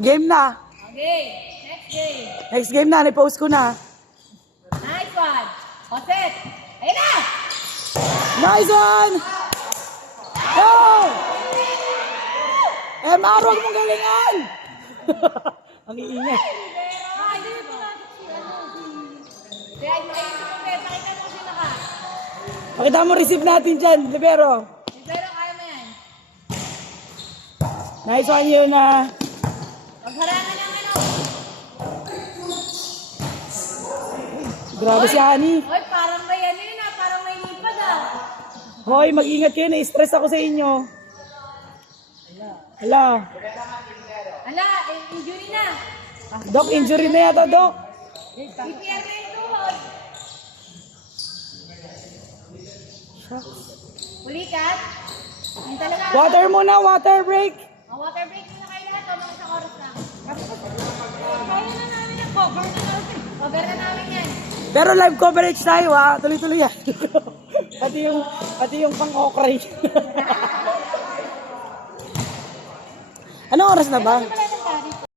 Game na. Okay, next game. Next game na, nipost ko na. Nice one. Oset. Ayun na! Nice one! Oh! MR, huwag mong galingan! Ang iingay. Ay, hindi mo natin si Kaya ayun mo kayo, pakita mo sila ka. Pakita mo receive natin dyan, Libero. Pero kaya mo yan. Nice one yun na. Pagharangan ng ano. Grabe si Ani. Hoy, parang may ano yun ah, parang may lipad ah. Hoy, mag-ingat kayo, na-stress ako sa inyo. Hala. Ala, injury na. Doc, injury na yata, Doc. CPR na yung tuhod. Ulikat. Yung talaga. Water muna, water break. Water break muna kayo lahat. O, mga isang oras lang. Kaya na namin yan. Cover na namin. Cover na namin yan. Pero live coverage tayo ha, tuloy-tuloy yan. pati yung pang-okray. Anong oras na ba?